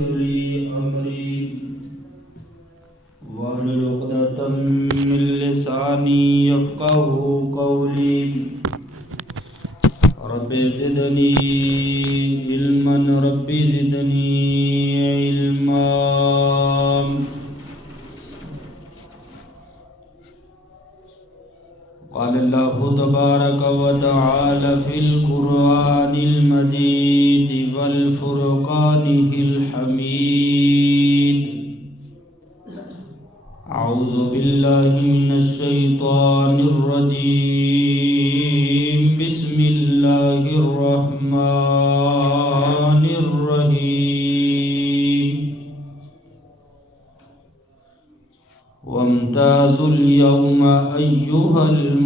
لي أمري واحلل عقدة من لساني يفقهوا قولي رب زدني علما رب زدني علما. قال الله تبارك وتعالى في القرآن المجيد والفرقان الحميد: أعوذ بالله من الشيطان الرجيم. بسم الله الرحمن الرحيم. وامتازوا اليوم أيها المجرمون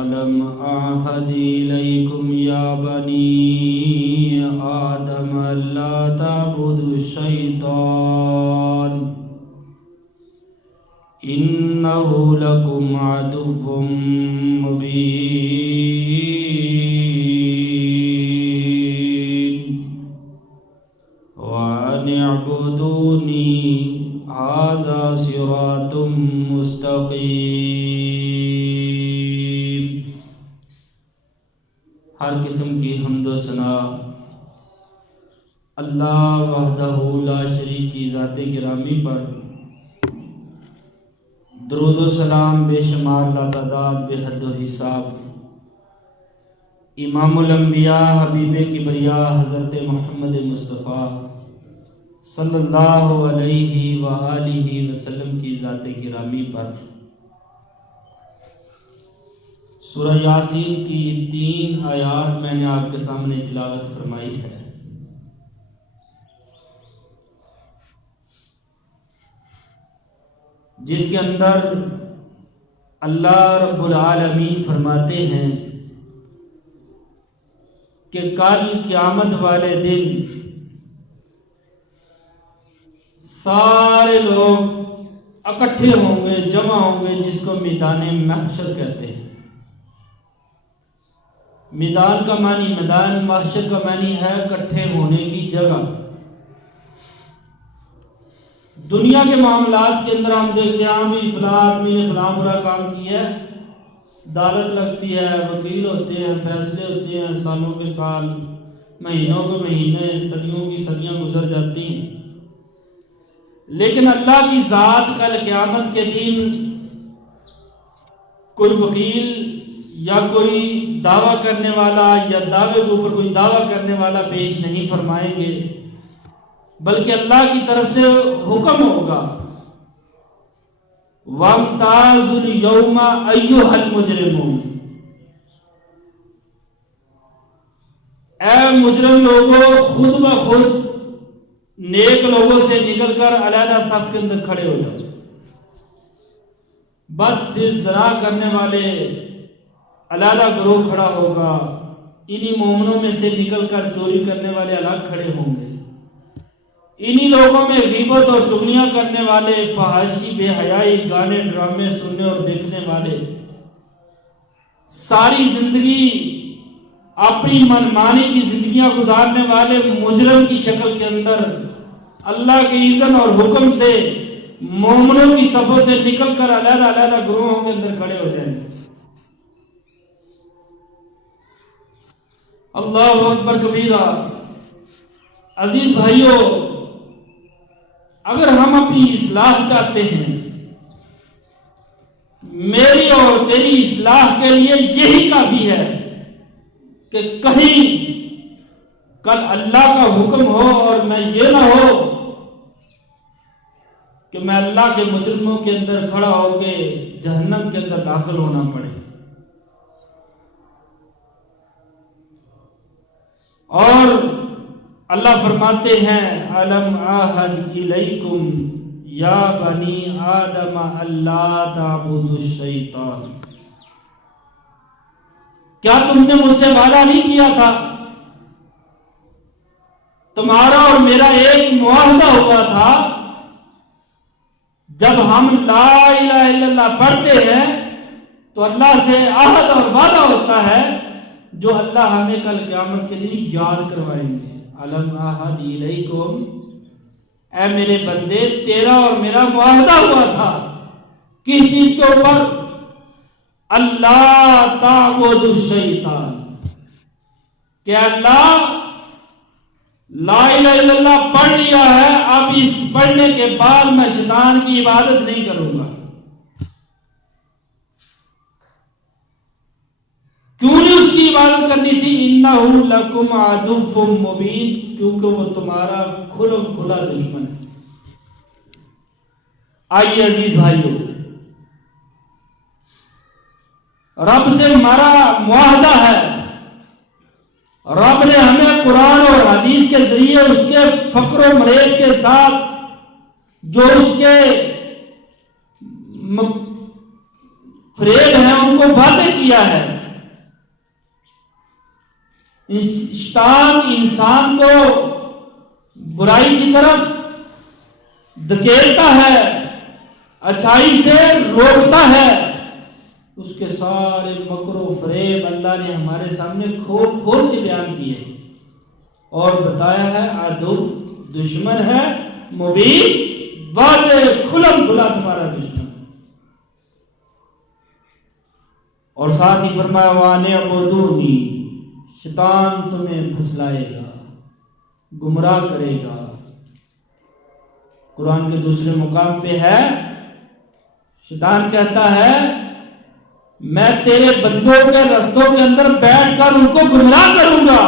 ألم أعهد إليكم يا بني آدم لا تعبدوا الشيطان إنه لكم عدو مبين وأن اعبدوني هذا صراط مستقيم. ہر قسم کی حمد و ثنا اللہ وحدہ لا شریک کی ذات گرامی پر، درود و سلام بے شمار لا تعداد بے حد و حساب امام الانبیاء حبیب کبریاء حضرت محمد مصطفیٰ صلی اللہ علیہ وآلہ وسلم کی ذات گرامی پر. سورہ یاسین کی 3 آیات میں نے آپ کے سامنے تلاوت فرمائی ہے. جس کے اندر اللہ رب العالمین فرماتے ہیں کہ کل قیامت والے دن سارے لوگ اکٹھے ہوں گے، جمع ہوں گے، جس کو میدان محشر کہتے ہیں. میدان کا معنی میدان، محشر کا معنی ہے اکٹھے ہونے کی جگہ. دنیا کے معاملات کے اندر ہم دیکھتے ہیں بھی فلاں آدمی نے فلاں برا کام کیا ہے، عدالت لگتی ہے، وکیل ہوتے ہیں، فیصلے ہوتے ہیں، سالوں کے سال، مہینوں کے مہینے، صدیوں کی صدیاں گزر جاتی ہیں. لیکن اللہ کی ذات کل قیامت کے دن کوئی وکیل یا کوئی دعویٰ کرنے والا یا دعوے کے اوپر کوئی دعویٰ کرنے والا پیش نہیں فرمائیں گے، بلکہ اللہ کی طرف سے حکم ہوگا: وَامْتَازُوا الْيَوْمَ أَيُّهَا الْمُجْرِمُونَ. اے مجرم لوگوں، خود بخود نیک لوگوں سے نکل کر علیحدہ صف کے اندر کھڑے ہو جاؤ. بد پھر زنا کرنے والے علیحدہ گروہ کھڑا ہوگا، انہی مومنوں میں سے نکل کر چوری کرنے والے الگ کھڑے ہوں گے، انہی لوگوں میں غیبت اور چغلیاں کرنے والے، فحاشی، بے حیائی، گانے ڈرامے سننے اور دیکھنے والے، ساری زندگی اپنی منمانی کی زندگیاں گزارنے والے مجرم کی شکل کے اندر اللہ کے اذن اور حکم سے مومنوں کی صفوں سے نکل کر علیحدہ علیحدہ گروہوں کے اندر کھڑے ہو جائیں گے. اللہ اکبر کبیرہ. عزیز بھائیوں، اگر ہم اپنی اصلاح چاہتے ہیں، میری اور تیری اصلاح کے لیے یہی کافی ہے کہ کہیں کل اللہ کا حکم ہو اور میں یہ نہ ہو کہ میں اللہ کے مجرموں کے اندر کھڑا ہو کے جہنم کے اندر داخل ہونا پڑے. اور اللہ فرماتے ہیں: أَلَمْ أَعْهَدْ إِلَيْكُمْ يَا بَنِي آدَمَ أَلَّا تَعْبُدُوا الشَّيْطَانَ. کیا تم نے مجھ سے وعدہ نہیں کیا تھا؟ تمہارا اور میرا ایک معاہدہ ہوا تھا. جب ہم لا الہ الا اللہ پڑھتے ہیں تو اللہ سے عہد اور وعدہ ہوتا ہے جو اللہ ہمیں کل قیامت کے دن یاد کروائیں گے. الم اعہد الیکم، اے میرے بندے تیرا اور میرا معاہدہ ہوا تھا کس چیز کے اوپر؟ اللہ تعبدوا الشیطان، کہ اللہ لا الہ الا اللہ پڑھ لیا ہے، اب اس پڑھنے کے بعد میں شیطان کی عبادت نہیں کروں گا. کیوں نہیں اس کی عبادت کرنی تھی؟ انہ لکم عدو مبین، کیونکہ وہ تمہارا کھلم کھلا دشمن ہے. آئیے عزیز بھائیو، رب سے ہمارا معاہدہ ہے. رب نے ہمیں قرآن اور حدیث کے ذریعے اس کے فقر و مریب کے ساتھ جو اس کے فریب ہیں ان کو واضح کیا ہے. شیطان انسان کو برائی کی طرف دھکیلتا ہے، اچھائی سے روکتا ہے. اس کے سارے مکر و فریب اللہ نے ہمارے سامنے کھول کھول کے بیان کیے اور بتایا ہے عدو دشمن ہے، مبین واضح کھلم کھلا تمہارا دشمن. اور ساتھ ہی فرمایا وَأَنِ اعْبُدُونِي، شیطان تمہیں پھسلائے گا، گمراہ کرے گا. قرآن کے دوسرے مقام پہ ہے شیطان کہتا ہے میں تیرے بندوں کے رستوں کے اندر بیٹھ کر ان کو گمراہ کروں گا.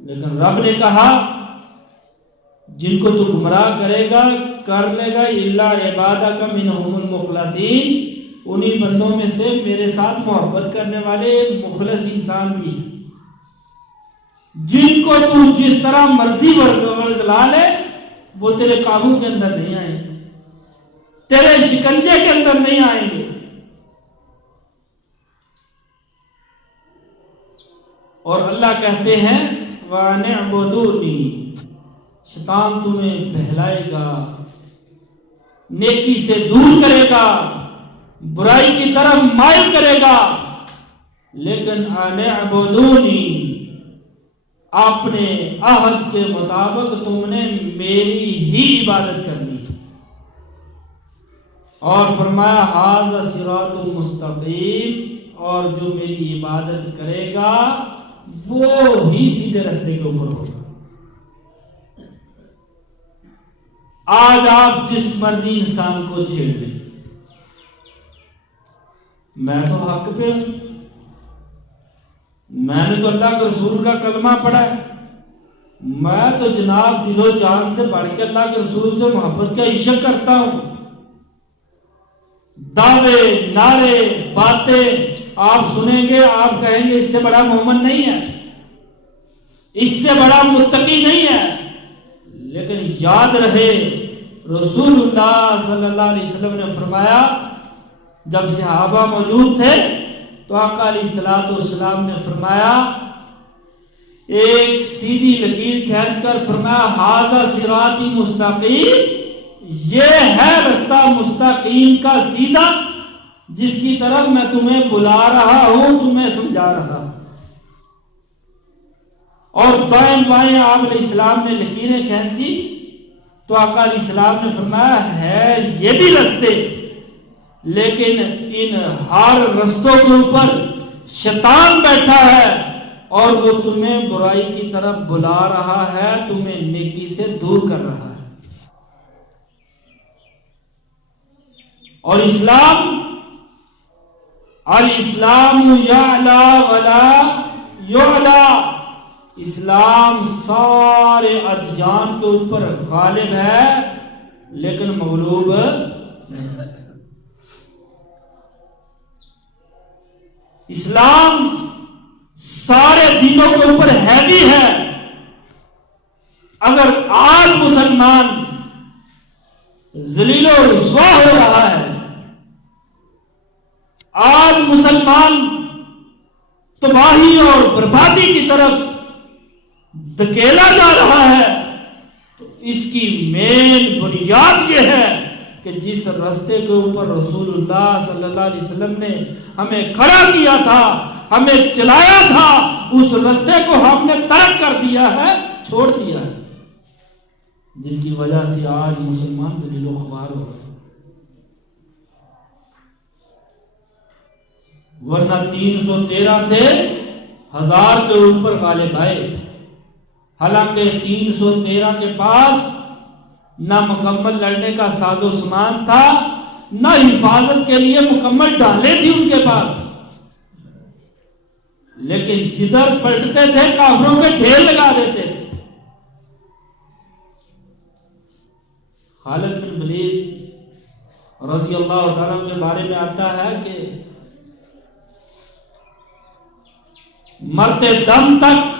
لیکن رب نے کہا جن کو تو گمراہ کرے گا کر لے گا الا عبادک منہم المخلصین، انہی بندوں میں سے میرے ساتھ محبت کرنے والے مخلص انسان بھی ہیں، جن کو تو جس طرح مرضی ورگلا لے وہ تیرے قابو کے اندر نہیں آئیں گے، تیرے شکنجے کے اندر نہیں آئیں گے. اور اللہ کہتے ہیں وَأَنِ اعْبُدُونِي، شیطان تمہیں بہلائے گا، نیکی سے دور کرے گا، برائی کی طرف مائل کرے گا. لیکن أَنِ اعْبُدُونِي، اپنے عہد کے مطابق تم نے میری ہی عبادت کرنی. اور فرمایا ھذا صراط مستقیم، اور جو میری عبادت کرے گا وہ ہی سیدھے راستے کے اوپر ہوگا. آج آپ جس مرضی انسان کو چھیڑ لیں، میں تو حق پہ ہوں، میں نے تو اللہ کے رسول کا کلمہ پڑھا ہے، میں تو جناب دل و جان سے بڑھ کے اللہ کے رسول سے محبت کا عشق کرتا ہوں. دعوے نعرے باتیں آپ سنیں گے، آپ کہیں گے اس سے بڑا مومن نہیں ہے، اس سے بڑا متقی نہیں ہے. لیکن یاد رہے رسول اللہ صلی اللہ علیہ وسلم نے فرمایا جب صحابہ موجود تھے تو آقا علیہ الصلوۃ والسلام نے فرمایا ایک سیدھی لکیر کھینچ کر فرمایا ھذا صراطی مستقیم، یہ ہے رستہ مستقیم کا سیدھا جس کی طرف میں تمہیں بلا رہا ہوں، تمہیں سمجھا رہا ہوں. اور دائیں بائیں آپ علیہ السلام نے لکیریں کھینچی تو آقا علیہ السلام نے فرمایا ہے یہ بھی رستے، لیکن ان ہر رستوں کے اوپر شیطان بیٹھا ہے اور وہ تمہیں برائی کی طرف بلا رہا ہے، تمہیں نیکی سے دور کر رہا ہے. اور الاسلام یعلا ولا یعلا، اسلام سارے ادیان کے اوپر غالب ہے لیکن مغلوب نہیں. اسلام سارے دینوں کے اوپر ہیوی ہے. اگر آج مسلمان ذلیل و رسوا ہو رہا ہے، آج مسلمان تباہی اور بربادی کی طرف دھکیلا جا رہا ہے، تو اس کی مین بنیاد یہ ہے کہ جس راستے کے اوپر رسول اللہ صلی اللہ علیہ وسلم نے ہمیں کھڑا کیا تھا ہمیں چلایا تھا، اس راستے کو ہم نے ترک کر دیا ہے، چھوڑ دیا ہے، جس کی وجہ سے آج مسلمان سے دل و خوار ہو رہے ہیں۔ ورنہ 313 تھے، 1000 کے اوپر غالب آئے۔ حالانکہ 313 کے پاس نہ مکمل لڑنے کا ساز و سامان تھا، نہ حفاظت کے لیے مکمل ڈالیں تھی ان کے پاس، لیکن جدھر پلٹتے تھے کافروں کے ڈھیر لگا دیتے تھے۔ خالد بن ولید رضی اللہ تعالیٰ کے بارے میں آتا ہے کہ مرتے دم تک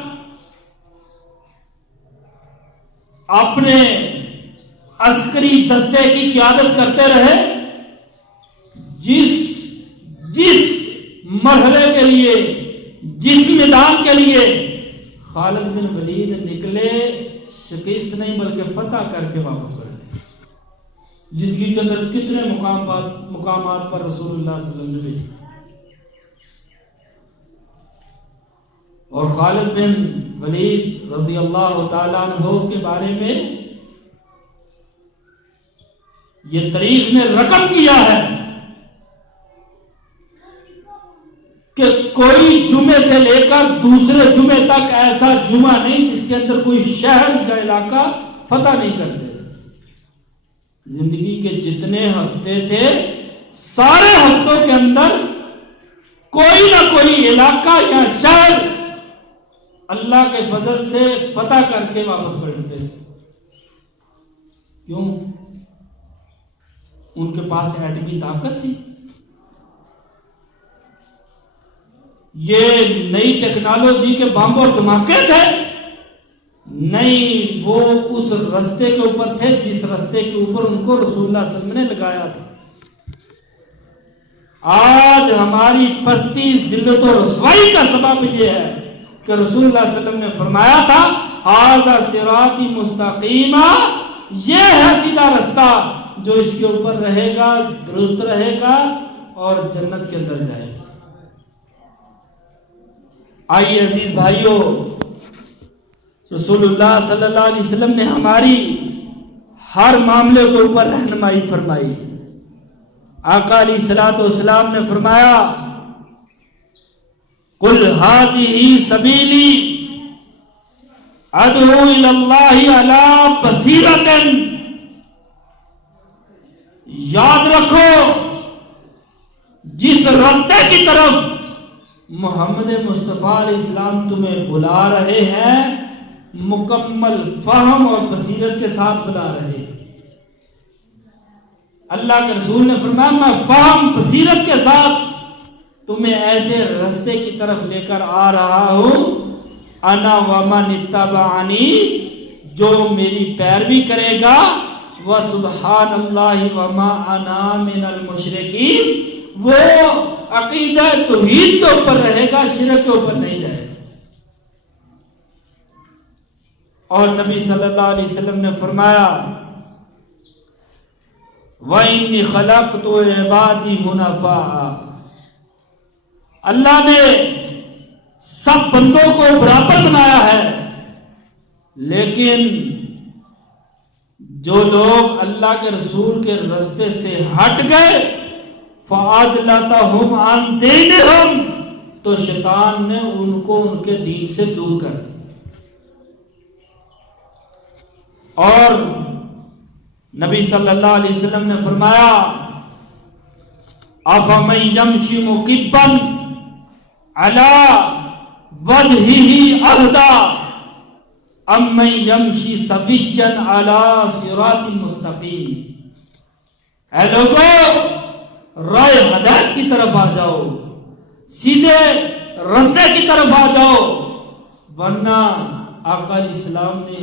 اپنے عسکری دستے کی قیادت کرتے رہے۔ جس مرحلے کے لیے، جس میدان کے لیے خالد بن ولید نکلے، شکست نہیں بلکہ فتح کر کے واپس پلٹے۔ زندگی کے اندر کتنے مقامات پر رسول اللہ صلی اللہ علیہ وسلم نے، اور خالد بن ولید رضی اللہ تعالیٰ عنہ کے بارے میں یہ تاریخ نے رقم کیا ہے کہ کوئی جمعے سے لے کر دوسرے جمعے تک ایسا جمعہ نہیں جس کے اندر کوئی شہر یا علاقہ فتح نہیں کرتے تھے۔ زندگی کے جتنے ہفتے تھے، سارے ہفتوں کے اندر کوئی نہ کوئی علاقہ یا شہر اللہ کے فضل سے فتح کر کے واپس پلٹتے تھے۔ کیوں؟ ان کے پاس ایٹمی طاقت تھی۔ یہ نئی ٹیکنالوجی کے بم اور دھماکے تھے نہیں، وہ اس راستے کے اوپر تھے جس راستے کے اوپر ان کو رسول اللہ صلی اللہ علیہ وسلم نے لگایا تھا۔ آج ہماری پستی، ذلت و رسوائی کا سبب یہ ہے کہ رسول اللہ صلی اللہ علیہ وسلم نے فرمایا تھا ھذا صراطی مستقیما، یہ ہے سیدھا رستہ، جو اس کے اوپر رہے گا درست رہے گا اور جنت کے اندر جائے گا۔ آئیے عزیز بھائیو، رسول اللہ صلی اللہ علیہ وسلم نے ہماری ہر معاملے کے اوپر رہنمائی فرمائی۔ آقا علیہ الصلوۃ والسلام نے فرمایا قل ھذہ سبیلی ادعو الی اللہ علی بصیرۃ، یاد رکھو جس راستے کی طرف محمد مصطفیٰ علیہ السلام تمہیں بلا رہے ہیں، مکمل فہم اور بصیرت کے ساتھ بلا رہے ہیں۔ اللہ کے رسول نے فرمایا میں فہم بصیرت کے ساتھ تمہیں ایسے راستے کی طرف لے کر آ رہا ہوں، انا ومن اتبعنی، جو میری پیروی کرے گا، وسبحان اللہ وما انا من المشرکین، وہ عقیدہ توحید کے اوپر رہے گا، شرک کے اوپر نہیں جائے گا۔ اور نبی صلی اللہ علیہ وسلم نے فرمایا وَإِنِّي خَلَقْتُ عِبَادِي حُنَفَاءَ، اللہ نے سب بندوں کو برابر بنایا ہے، لیکن جو لوگ اللہ کے رسول کے راستے سے ہٹ گئے فَأَجْلَتَهُمْ عَنْ دِينِهِمْ، تو شیطان نے ان کو ان کے دین سے دور کر دیا۔ اور نبی صلی اللہ علیہ وسلم نے فرمایا أَفَمَنْ يَمْشِي مُكِبًّا عَلَى وَجْهِهِ أَهْدَى أَمَّنْ يَمْشِي سَوِيًّا عَلَى صِرَاطٍ مُسْتَقِيمٍ، اے لوگو رائے ہدایت کی طرف آ جاؤ، سیدھے راستے کی طرف آ جاؤ، ورنہ آقا علیہ السلام نے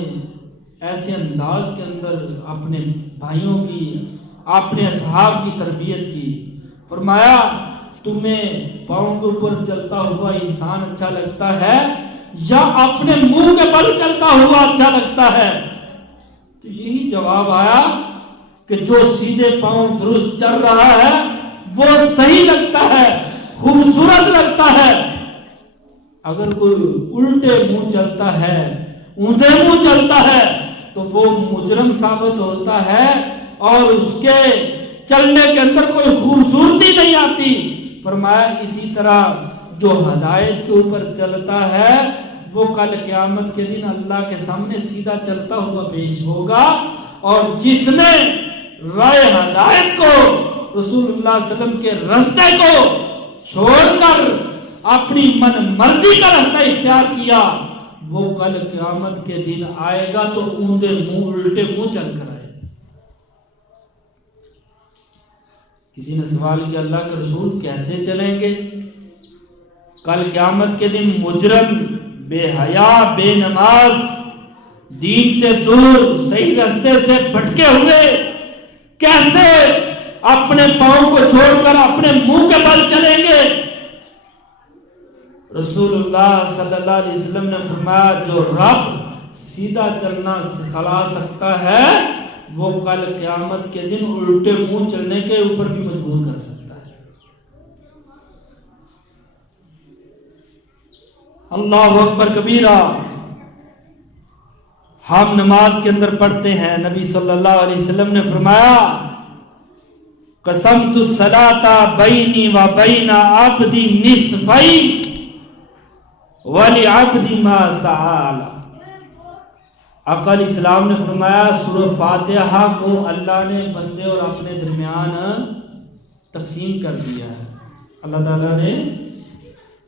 ایسے انداز کے اندر اپنے بھائیوں کی، اپنے اصحاب کی تربیت کی۔ فرمایا تمہیں پاؤں کے اوپر چلتا ہوا انسان اچھا لگتا ہے یا اپنے منہ کے بل چلتا ہوا اچھا لگتا ہے؟ تو یہی جواب آیا کہ جو سیدھے پاؤں درست چل رہا ہے وہ صحیح لگتا ہے، خوبصورت لگتا ہے، اگر کوئی الٹے منہ چلتا ہے، اونھے منہ چلتا ہے تو وہ مجرم ثابت ہوتا ہے اور اس کے چلنے کے اندر کوئی خوبصورتی نہیں آتی۔ فرمایا اسی طرح جو ہدایت کے اوپر چلتا ہے وہ کل قیامت کے دن اللہ کے سامنے سیدھا چلتا ہوا پیش ہوگا، اور جس نے رائے ہدایت کو، رسول اللہ صلی اللہ علیہ وسلم کے راستے کو چھوڑ کر اپنی من مرضی کا راستہ اختیار کیا، وہ کل قیامت کے دن آئے گا تو اونھے منہ، الٹے منہ چل کر آئے گا۔ کسی نے سوال کیا اللہ کے رسول کیسے چلیں گے؟ کل قیامت کے دن مجرم، بے حیا، بے نماز، دین سے دور، صحیح راستے سے بھٹکے ہوئے کیسے اپنے پاؤں کو چھوڑ کر اپنے منہ کے بل چلیں گے؟ رسول اللہ صلی اللہ علیہ وسلم نے فرمایا جو رب سیدھا چلنا سکھلا سکتا ہے وہ کل قیامت کے دن الٹے منہ چلنے کے اوپر بھی مجبور کر سکتا ہے۔ اللہ اکبر کبیرہ۔ ہم نماز کے اندر پڑھتے ہیں، نبی صلی اللہ علیہ وسلم نے فرمایا قسمت الصلاۃ بینی و بین عبدی نصفین وَلِعَبْدِ مَا سَعَالَ۔ آقا علیہ السلام نے فرمایا سورہ فاتحہ کو اللہ نے بندے اور اپنے درمیان تقسیم کر دیا ہے۔ اللہ تعالیٰ نے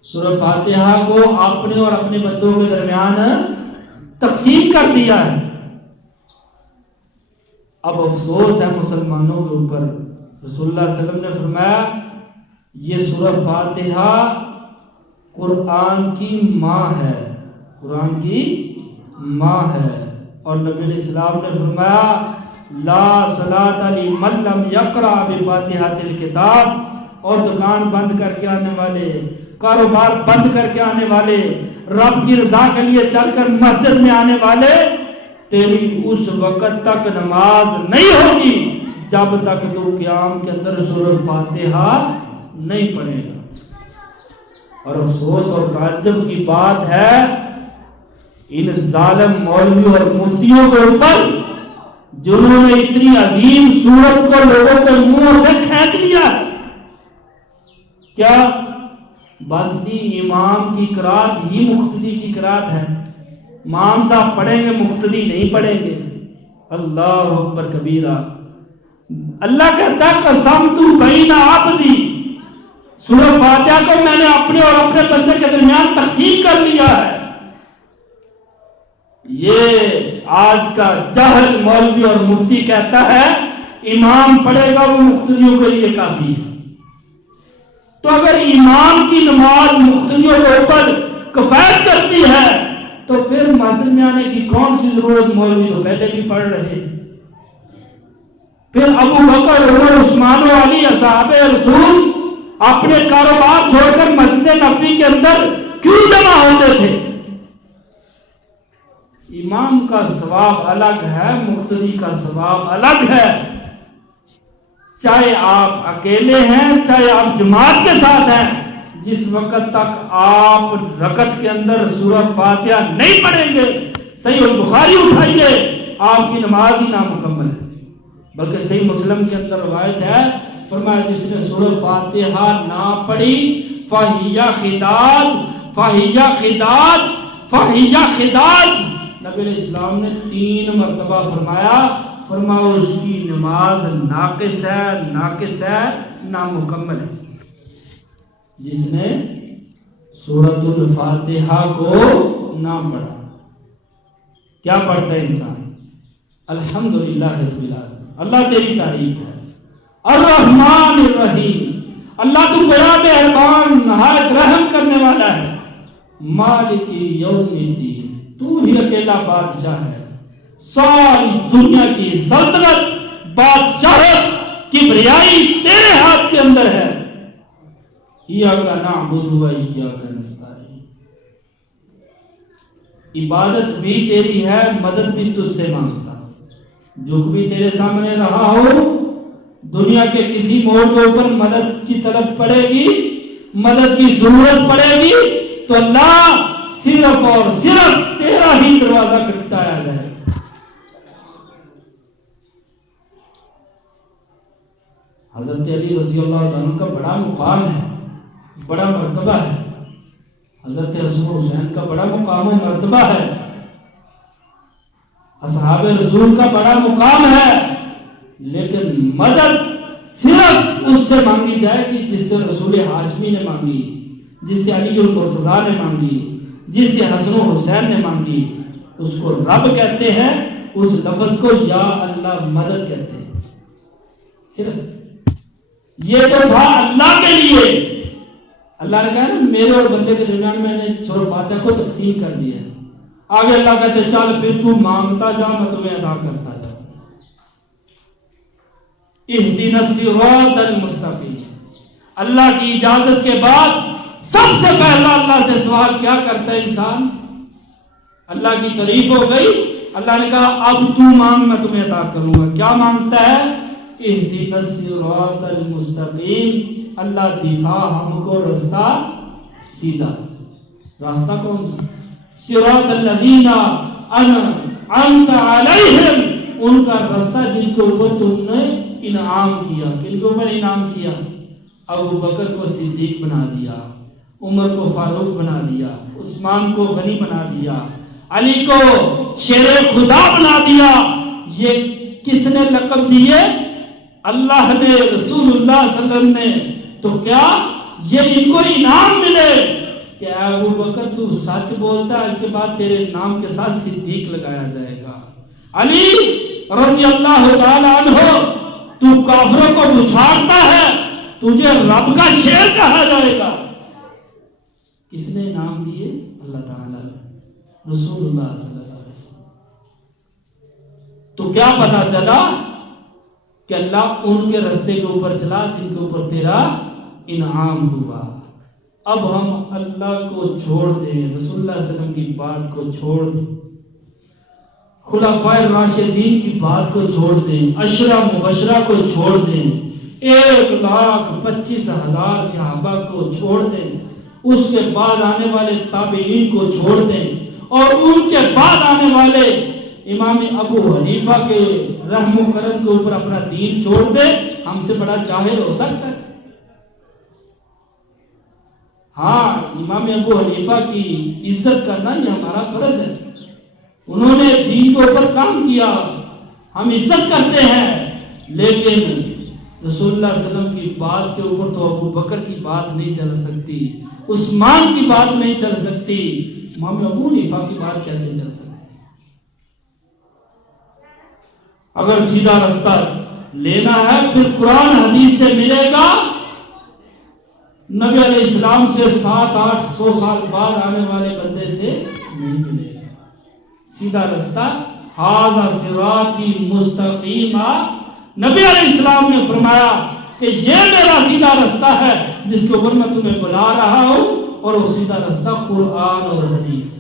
سورہ فاتحہ کو اپنے اور اپنے بندوں کے درمیان تقسیم کر دیا ہے۔ اب افسوس ہے مسلمانوں کے اوپر، رسول اللہ صلی اللہ علیہ وسلم نے فرمایا یہ سورہ فاتحہ قرآن کی ماں ہے، قرآن کی ماں ہے، اور نبی علیہ السلام نے فرمایا لا صلاۃ لمن لم یقرأ بفاتحۃ الکتاب، اور دکان بند کر کے آنے والے، کاروبار بند کر کے آنے والے، رب کی رضا کے لیے چل کر مسجد میں آنے والے، تیری اس وقت تک نماز نہیں ہوگی جب تک تو قیام کے اندر سورہ فاتحہ نہیں پڑھے گا۔ اور افسوس اور تعجب کی بات ہے ان ظالم مولویوں اور مفتیوں کے اوپر جنہوں نے اتنی عظیم سورت کو لوگوں کے منہ سے کھینچ لیا۔ کیا بس جی امام کی قرات ہی مقتدی کی قرات ہے، امام صاحب پڑھیں گے مقتدی نہیں پڑھیں گے؟ اللہ اکبر کبیرہ۔ اللہ کہتا ہے قسمت بین عبدی، سورہ فاتحہ کو میں نے اپنے اور اپنے بندے کے درمیان تقسیم کر لیا ہے۔ یہ آج کا جاہل مولوی اور مفتی کہتا ہے امام پڑھے گا وہ مقتدیوں کے لیے کافی ہے۔ تو اگر امام کی نماز مقتدیوں کے اوپر کفایت کرتی ہے تو پھر مسجد میں آنے کی کون سی ضرورت؟ مولوی تو پہلے بھی پڑھ رہے۔ پھر ابو بکر، عمر، عثمان و علی اصحاب رسول اپنے کاروبار چھوڑ کر مسجد نبوی کے اندر کیوں جمع ہوتے تھے؟ امام کا ثواب الگ ہے، مقتدی کا ثواب الگ ہے۔ چاہے آپ اکیلے ہیں چاہے آپ جماعت کے ساتھ ہیں، جس وقت تک آپ رکعت کے اندر سورہ فاتحہ نہیں پڑھیں گے، صحیح البخاری اٹھائیے، آپ کی نماز ہی نامکمل ہے۔ بلکہ صحیح مسلم کے اندر روایت ہے، فرمایا جس نے سورہ فاتحہ نہ پڑھی فَهِيَ خِدَاج فَهِيَ خِدَاج فَهِيَ خِدَاج، نبی علیہ السلام نے 3 مرتبہ فرمایا اس کی نماز ناقص ہے، ناقص ہے، نامکمل ہے۔ جس نے سورۃ الفاتحہ کو نہ پڑھا، کیا پڑھتا ہے انسان؟ الحمدللہ رب العالمین، اللہ تیری تعریف ہے، الرحمن الرحیم، اللہ تو بڑا مہربان نہایت رحم کرنے والا ہے، مالک یوم الدین، تو ہی اکیلا بادشاہ ہے، ساری دنیا کی سلطنت بادشاہت کبریائی تیرے ہاتھ کے اندر ہے، ایاک نعبد و ایاک نستعین، عبادت بھی تیری ہے، مدد بھی تجھ سے مانگتا، جو بھی تیرے سامنے رہا ہو دنیا کے کسی موڑ کے اوپر مدد کی طلب پڑے گی، مدد کی ضرورت پڑے گی، تو اللہ صرف اور صرف تیرا ہی دروازہ کھٹکایا جائے. حضرت علی رضی اللہ عنہ کا بڑا مقام ہے, بڑا مرتبہ ہے. حضرت حسن حسین کا بڑا مقام و مرتبہ ہے. اصحاب رسول کا بڑا مقام ہے. لیکن مدد صرف اس سے مانگی جائے گی جس سے رسول ہاشمی نے مانگی, جس سے علی المرتضیٰ نے مانگی, جس سے حسن و حسین نے مانگی. اس کو رب کہتے ہیں, اس لفظ کو یا اللہ مدد کہتے ہیں. صرف یہ تو تھا اللہ کے لیے. اللہ نے کہا نا میرے اور بندے کے درمیان میں نے سورہ فاتحہ کو تقسیم کر دیا. آگے اللہ کہتے چل پھر تو مانگتا جا, میں تمہیں عطا کرتا جا. اہدنا الصراط المستقیم. اللہ کی اجازت کے بعد سب سے پہلا اللہ سے سوال کیا کرتا ہے انسان؟ اللہ کی تعریف ہو گئی, اللہ نے کہا اب تو مانگ, میں تمہیں عطا کروں گا. کیا مانگتا ہے؟ اہدنا الصراط المستقیم. اللہ دکھا ہم کو رستہ سیدھا. راستہ کون سا؟ صراط الذین انعمت علیہم, ان کا راستہ جن کے اوپر تم نے انعام کیا. کن کے اوپر انعام کیا؟ ابو بکر کو صدیق بنا دیا, عمر کو فاروق بنا دیا, عثمان کو غنی بنا دیا, علی کو شیر خدا بنا دیا. یہ کس نے لقب دیے؟ اللہ نے, رسول اللہ صلی اللہ علیہ وسلم نے. تو کیا یہ ان کو انعام ملے کہ ابو بکر تو سچ بولتا ہے, اس کے بعد تیرے نام کے ساتھ صدیق لگایا جائے گا. علی رضی اللہ تعالی عنہ تو کافروں کو بچھاڑتا ہے, تجھے رب کا شیر کہا جائے گا. کس نے انعام دیے؟ اللہ تعالی, رسول اللہ صلی اللہ علیہ وسلم. تو کیا پتا چلا کہ اللہ ان کے رستے کے اوپر چلا جن کے اوپر تیرا انعام ہوا. اب ہم اللہ کو چھوڑ دیں, رسول اللہ صلی اللہ علیہ وسلم کی بات کو چھوڑ دیں, خلفائے راشدین کی بات کو چھوڑ دیں, عشرہ مبشرہ کو چھوڑ دیں, 1,25,000 صحابہ کو چھوڑ دیں, اس کے بعد آنے والے تابعین کو چھوڑ دیں, اور ان کے بعد آنے والے امام ابو حنیفہ کے رحم و کرم کے اوپر اپنا دین چھوڑ دیں. ہم سے بڑا جاہل ہو سکتا ہے؟ ہاں, امام ابو حنیفہ کی عزت کرنا یہ ہمارا فرض ہے. انہوں نے دین کے اوپر کام کیا, ہم عزت کرتے ہیں. لیکن رسول اللہ صلی اللہ علیہ وسلم کی بات کے اوپر تو ابو بکر کی بات نہیں چل سکتی, عثمان کی بات نہیں چل سکتی, امام ابو حنیفہ کی بات کیسے چل سکتی؟ اگر سیدھا رستہ لینا ہے پھر قرآن حدیث سے ملے گا. نبی علیہ السلام سے 700-800 سال بعد آنے والے بندے سے نہیں ملے گا. سیدھا رستہ ھذا صراطی مستقیما, نبی علیہ السلام نے فرمایا کہ یہ میرا سیدھا رستہ ہے جس کے اوپر میں تمہیں بلا رہا ہوں, اور وہ سیدھا رستہ قرآن اور حدیث ہے.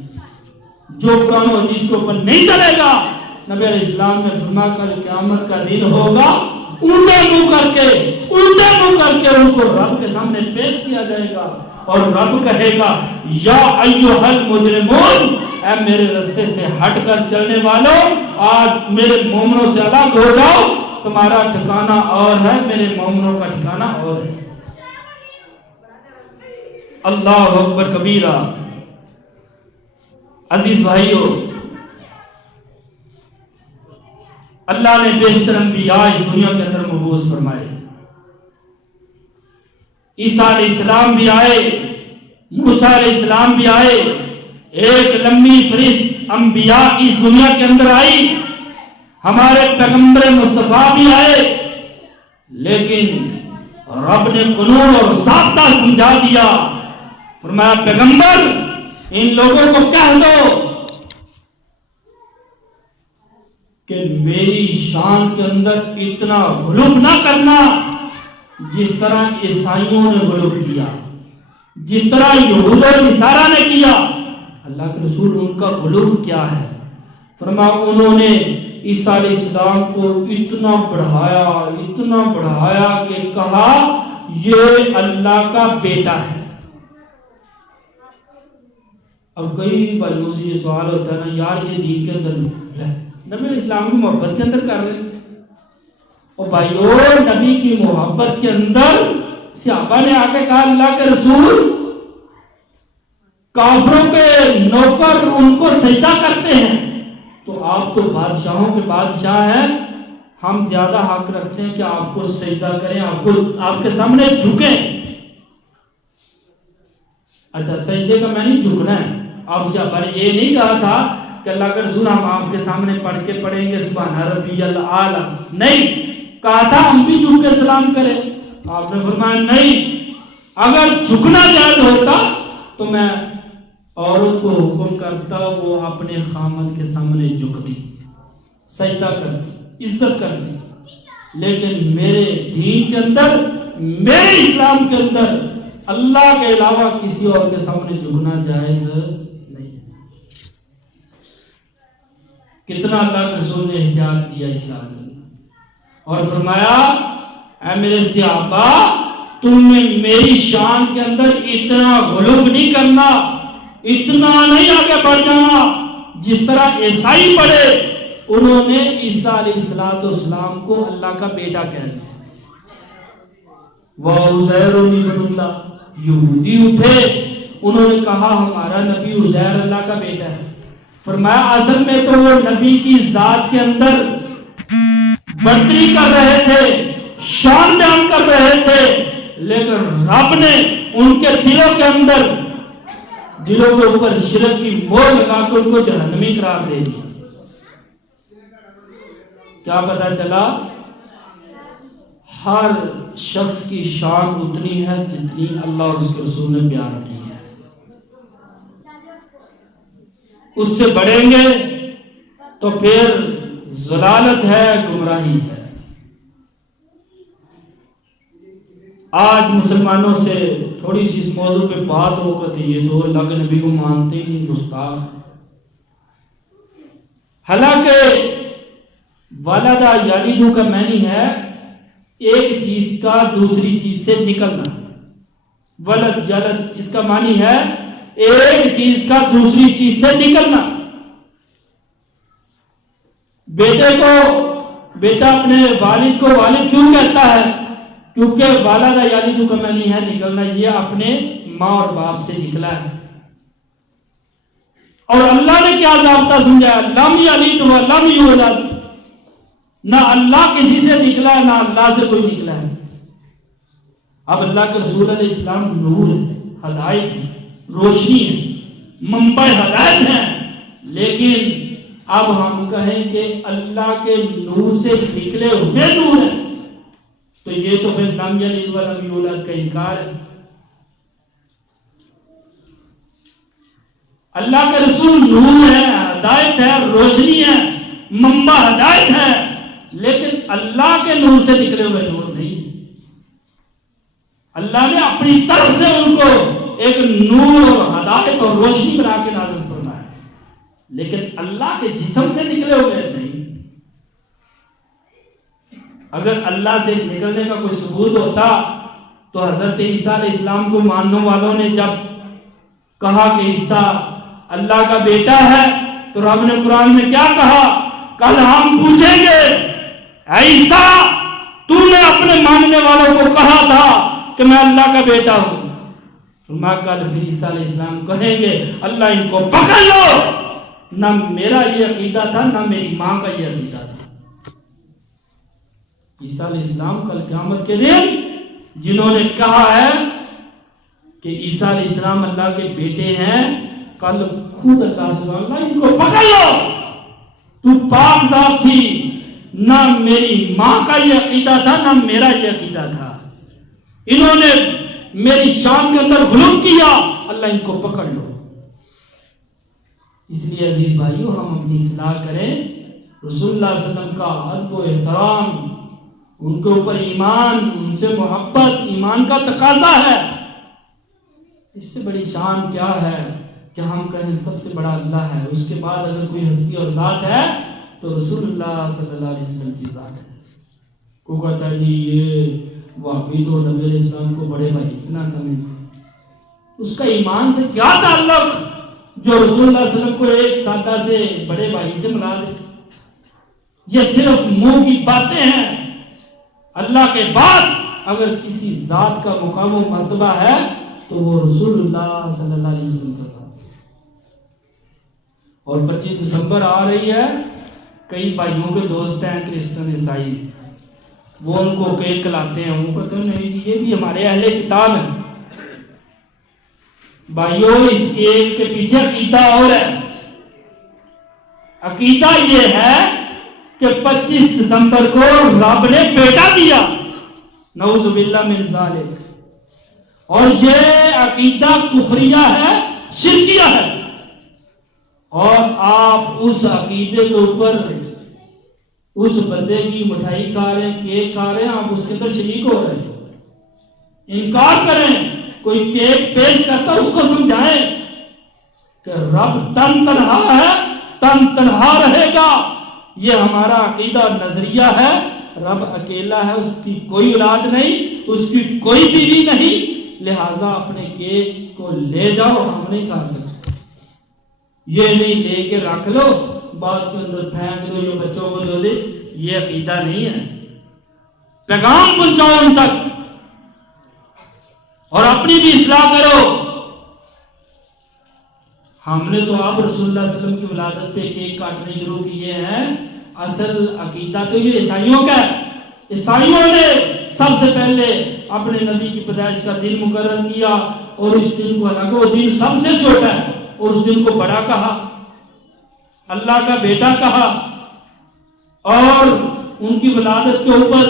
جو قرآن اور حدیث کے اوپر نہیں چلے گا, نبی علیہ السلام نے فرمایا کل قیامت کا دن ہوگا, الٹے منہ کر کے ان کو رب کے سامنے پیش کیا جائے گا, اور رب کہے گا یا ایھا المجرمون, اے میرے رستے سے ہٹ کر چلنے والوں, آج میرے مومنوں سے الگ ہو جاؤ, تمہارا ٹھکانہ اور ہے, میرے مومنوں کا ٹھکانہ اور ہے. اللہ اکبر کبیرہ. عزیز بھائیو, اللہ نے بیشتر انبیاء اس دنیا کے اندر مبعوث فرمائے. عیسیٰ علیہ السلام بھی آئے, موسیٰ علیہ السلام بھی آئے, ایک لمبی فہرست انبیاء اس دنیا کے اندر آئی. ہمارے پیغمبر مصطفیٰ بھی آئے, لیکن رب نے قانون اور ضابطہ سمجھا دیا. فرمایا پیغمبر ان لوگوں کو کہہ دو کہ میری شان کے اندر اتنا غلو نہ کرنا جس طرح عیسائیوں نے غلو کیا, جس طرح یہود و نصارہ نے کیا. اللہ کے رسول ان کا غلو کیا ہے؟ فرمایا انہوں نے عیسیٰ علیہ السلام کو اتنا بڑھایا کہ کہا یہ اللہ کا بیٹا ہے. اب کئی بھائیوں سے یہ سوال ہوتا ہے نا یار یہ دین کے اندر نبی علیہ السلام کی محبت کے اندر کر رہے ہیں. اور بھائیوں نبی کی محبت کے اندر صحابہ نے آ کے کہا اللہ کے رسول کافروں کے نوکر ان کو سجدہ کرتے ہیں تو آپ تو بادشاہوں کے بادشاہ ہیں, ہم زیادہ حق رکھتے ہیں کہ آپ کو سجدہ کریں, آپ کے سامنے جھکیں. اچھا سجدے کا میں نہیں جھکنا ہے, آپ صحابہ نے یہ نہیں کہا تھا کہ اللہ کے رسول ہم آپ کے سامنے پڑھیں گے سبحان ربی الاعلی, نہیں کہا تھا ہم بھی جھک کے سلام کریں. آپ نے فرمایا نہیں, اگر جھکنا جائز ہوتا تو میں عورت کو حکم کرتا وہ اپنے خامد کے سامنے جھکتی, سجدہ کرتی, عزت کرتی. لیکن میرے دین کے اندر, میرے اسلام کے اندر اللہ کے علاوہ کسی اور کے سامنے جھکنا جائز نہیں. کتنا اللہ کے رسول نے احتیاط دیا اسلام میں, اور فرمایا اے میرے صحابہ تم نے میری شان کے اندر اتنا غلو نہیں کرنا, اتنا نہیں آگے بڑھ جانا جس طرح عیسائی پڑھے انہوں نے عیسیٰ علیہ السلام کو اللہ کا بیٹا کہہ دیا. وعزیر ابن اللہ, یہودی اٹھے انہوں نے کہا ہمارا نبی عزیر اللہ کا بیٹا ہے. فرمایا اصل میں تو وہ نبی کی ذات کے اندر برتری کر رہے تھے, شان بیان کر رہے تھے, لیکن رب نے ان کے دلوں کے اندر, دلوں کے اوپر شرک کی مہر لگا کے ان کو جہنمی قرار دے دیا. کیا پتا چلا ہر شخص کی شان اتنی ہے جتنی اللہ اور اس کے رسول نے بیان کی ہے. اس سے بڑھیں گے تو پھر ضلالت ہے, گمراہی ہے. آج مسلمانوں سے تھوڑی سی اس موضوع پہ بات ہو کر یہ تو اللہ کے نبی کو مانتے ہی نہیں, گستاخ. حالانکہ والدہ یالدو کا معنی ہے ایک چیز کا دوسری چیز سے نکلنا. ولد یلد اس کا معنی ہے ایک چیز کا دوسری چیز سے نکلنا. بیٹے کو بیٹا اپنے والد کو والد کیوں کہتا ہے؟ کیونکہ والدہ یالدو کا معنی ہے نکلنا, یہ اپنے ماں اور باپ سے نکلا ہے. اور اللہ نے کیا ضابطہ سمجھایا, لم یلد ولم یولد, نہ اللہ کسی سے نکلا ہے نہ اللہ سے کوئی نکلا ہے. اب اللہ کے رسول علیہ السلام نور ہے, ہدایت ہے, روشنی ہے, منبع ہدایت ہے. لیکن اب ہم کہیں کہ اللہ کے نور سے نکلے ہوئے نور ہے تو یہ تو پھر لم یلد ولم یولد کا انکار ہے. اللہ کے رسول نور ہے, ہدایت ہے, روشنی ہے, منبع ہدایت ہے, لیکن اللہ کے نور سے نکلے ہوئے نور نہیں. اللہ نے اپنی طرف سے ان کو ایک نور اور ہدایت اور روشنی بنا کے نازل فرمایا, لیکن اللہ کے جسم سے نکلے ہوئے نہیں. اگر اللہ سے نکلنے کا کوئی ثبوت ہوتا تو حضرت عیسیٰ علیہ السلام کو ماننے والوں نے جب کہا کہ عیسیٰ اللہ کا بیٹا ہے تو رب نے قرآن میں کیا کہا, کل ہم پوچھیں گے عیسیٰ تو نے اپنے ماننے والوں کو کہا تھا کہ میں اللہ کا بیٹا ہوں. فرمایا کل پھر عیسیٰ علیہ السلام کہیں گے اللہ ان کو پکڑ لو, نہ میرا یہ عقیدہ تھا نہ میری ماں کا یہ عقیدہ تھا. عیسیٰ علیہ السلام کل قیامت کے دن جنہوں نے کہا ہے کہ عیسیٰ علیہ السلام اللہ کے بیٹے ہیں, کل خود اللہ سے اللہ ان کو پکڑ لو, تو پاک ذات تھی, نہ میری ماں کا یہ عقیدہ تھا نہ میرا یہ عقیدہ تھا, انہوں نے میری شان کے اندر غلو کیا, اللہ ان کو پکڑ لو. اس لیے عزیز بھائیو ہم اپنی اصلاح کریں, رسول اللہ صلی اللہ علیہ وسلم کا ادب و احترام, ان کے اوپر ایمان, ان سے محبت ایمان کا تقاضا ہے. اس سے بڑی شان کیا ہے کہ ہم کہیں سب سے بڑا اللہ ہے, اس کے بعد اگر کوئی ہستی اور ذات ہے تو رسول اللہ صلی اللہ علیہ وسلم کی ذات ہے. کو کہتا ہے جی یہ وہابی تو نبی علیہ السلام کو بڑے بھائی اتنا سمجھتے, اس کا ایمان سے کیا تعلق, جو رسول اللہ صلی اللہ علیہ وسلم کو ایک سادہ سے بڑے بھائی سے ملا دے. یہ صرف منہ کی باتیں ہیں. اللہ کے بعد اگر کسی ذات کا مقام و مرتبہ ہے تو وہ رسول اللہ صلی اللہ علیہ وسلم کا ذات. اور 25 دسمبر آ رہی ہے. کئی بھائیوں کے دوست ہیں کرسچن عیسائی, وہ ان کو کیک کھلاتے ہیں. ان کو تو نہیں جی, یہ بھی ہمارے اہل کتاب ہیں. بھائیوں, اس کیک کے پیچھے عقیدہ اور ہے. عقیدہ یہ ہے کہ 25 دسمبر کو رب نے بیٹا دیا, نعوذ باللہ من ذالک. اور یہ عقیدہ کفریہ ہے, شرکیہ ہے. اور آپ اس عقیدے کے اوپر اس بندے کی مٹھائی کھا رہے ہیں, کیک کھا رہے ہیں, آپ اس کے اندر شریک ہو رہے ہیں. انکار کریں. کوئی کیک پیش کرتا اس کو سمجھائیں کہ رب تن تنہا ہے, تن تنہا رہے گا. یہ ہمارا عقیدہ نظریہ ہے. رب اکیلا ہے, اس کی کوئی اولاد نہیں, اس کی کوئی بیوی نہیں. لہذا اپنے کیک کو لے جاؤ, ہم نہیں کھا سکتے. یہ نہیں لے کے رکھ لو, بعد کے اندر پھینک دو, یہ بچوں کو دو دے. یہ عقیدہ نہیں ہے. پیغام پہنچاؤ ان تک اور اپنی بھی اصلاح کرو. ہم نے تو اب رسول اللہ صلی اللہ علیہ وسلم کی ولادت پہ کیک کاٹنے شروع کیے ہیں. اصل عقیدہ تو یہ عیسائیوں کا ہے. عیسائیوں نے سب سے پہلے اپنے نبی کی پیدائش کا دن مقرر کیا, اور اس دن کو حالانکہ وہ دن سب سے چھوٹا ہے, اور اس دن کو بڑا کہا, اللہ کا بیٹا کہا, اور ان کی ولادت کے اوپر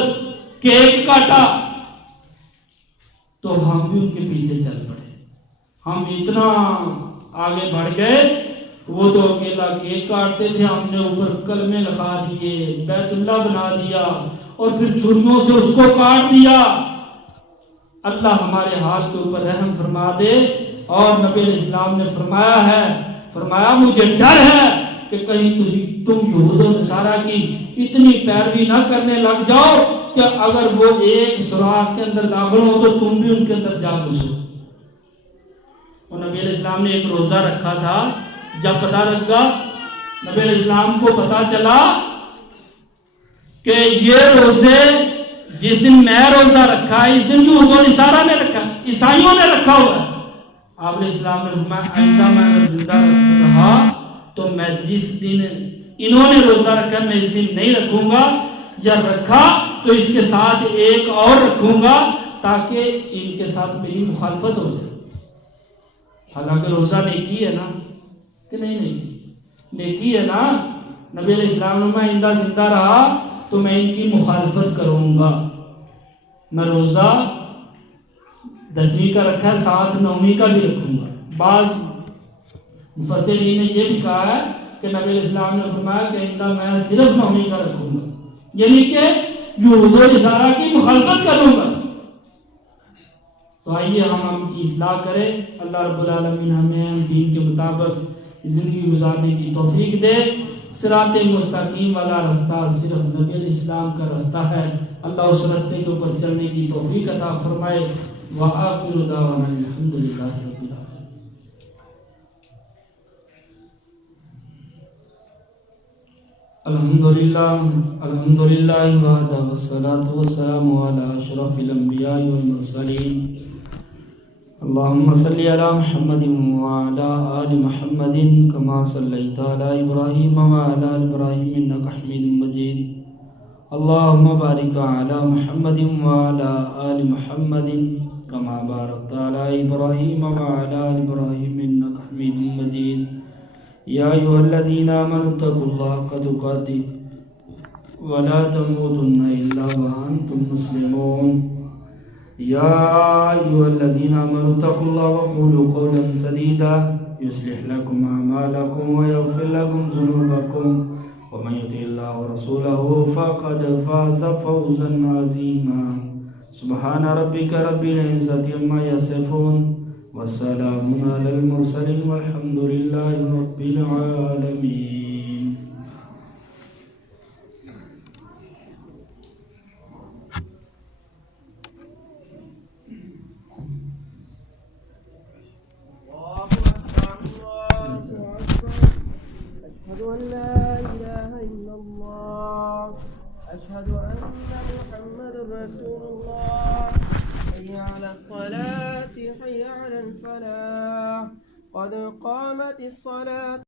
کیک کاٹا. تو ہم بھی ان کے پیچھے چل پڑے. ہم اتنا آگے بڑھ گئے. وہ تو اکیلا کیک کاٹتے تھے, ہم نے اوپر کلمے لگا دیے, بیت اللہ بنا دیا, اور پھر چھریوں سے اس کو کاٹ دیا. اللہ ہمارے حال کے اوپر رحم فرما دے. اور نبی علیہ السلام نے فرمایا مجھے ڈر ہے کہ کہیں تم یہود و نصارہ کی اتنی پیروی نہ کرنے لگ جاؤ کہ اگر وہ ایک سوراخ کے اندر داخل ہو تو تم بھی ان کے اندر جا گھسو. اور نبی علیہ السلام نے ایک روزہ رکھا تھا. جب پتہ لگا, نبی علیہ السلام کو پتہ چلا کہ یہ روزے جس دن میں روزہ رکھا ہے, اس دن یہود و نصارہ نے رکھا, عیسائیوں نے رکھا ہوا ہے. آپ علیہ السلام نے فرمایا آئندہ میں اگر زندہ رہا تو میں جس دن انہوں نے روزہ رکھا میں اس دن نہیں رکھوں گا, جب رکھا تو اس کے ساتھ ایک اور رکھوں گا تاکہ ان کے ساتھ میری مخالفت ہو جائے. حالانکہ روزہ نیکی ہے نا, کہ نہیں نیکی ہے نا. نبی علیہ السلام نے میں آئندہ زندہ رہا تو میں ان کی مخالفت کروں گا. میں روزہ 10ویں کا رکھا ہے, ساتھ 9ویں کا بھی رکھوں گا. بعض مفسرین نے یہ بھی کہا ہے کہ نبی علیہ السلام نے فرمایا کہ آئندہ میں صرف 9ویں کا رکھوں گا, یعنی کہ یہود و نصارہ کی مخالفت کروں گا. تو آئیے ہم کی اصلاح کریں. اللہ رب العالمین ہمیں دین کے مطابق زندگی گزارنے کی توفیق دے. صراط مستقیم والا رستہ صرف نبی علیہ السلام کا رستہ ہے. اللہ اس رستے کے اوپر چلنے کی توفیق عطا فرمائے. وآخر دعوانا الحمدللہ رب العالمین. الحمدللہ وحدہ والصلاة والسلام علی اشرف الانبیاء والمرسلین. اللهم صل على محمد وعلى آل محمد كما صليت على إبراهيم وعلى آل إبراهيم إنك حميد مجيد. اللهم بارك على محمد وعلى آل محمد كما باركت على إبراهيم وعلى آل إبراهيم إنك حميد مجيد. يا أيها الذين آمنوا اتقوا الله حق تقاته ولا تموتن إلا وأنتم مسلمون. يا أيها الذين آمنوا اتقوا الله وقولوا قولا سديدا يصلح لكم أعمالكم ويغفر لكم ذنوبكم ومن يطع الله ورسوله فقد فاز فوزا عظيما. سبحان ربك رب العزة عما يصفون والسلام على المرسلين والحمد لله رب العالمين. أشهد أن لا إله إلا الله أشهد أن محمد رسول الله حي على الصلاة حي على الفلاح قد قامت الصلاة